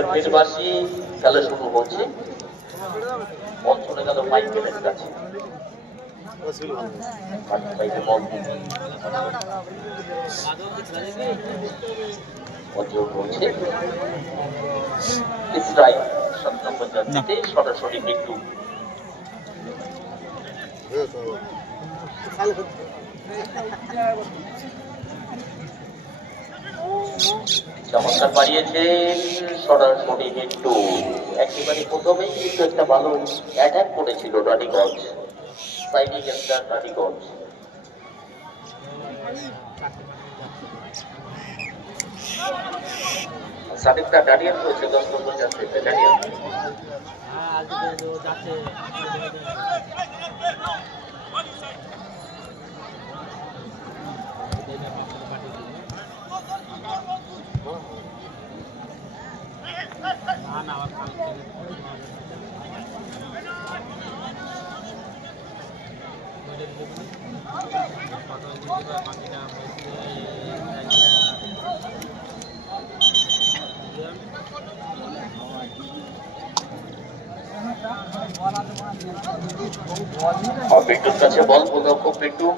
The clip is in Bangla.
এপ্রিলবাসী খেলা শুরু হচ্ছে। বল চলে গেল মাইকেলের কাছে। ইসরায়েল 7 নম্বর জার্সিতে সরাসরি বিট্টু। চমৎকার বাড়িয়েছেন সরাসরি বিট্টু। একেবারে প্রথমেই কিন্তু একটা ভালো অ্যাটাক করেছিল রানীগঞ্জ, সাইডিং স্টার রানীগঞ্জ। সাদিকটা ডানিয়াল হয়েছে 10 নম্বর জার্সিতে ডানিয়াল। বিট্টুর কাছে বল, প্রদক্ষ বিট্টু।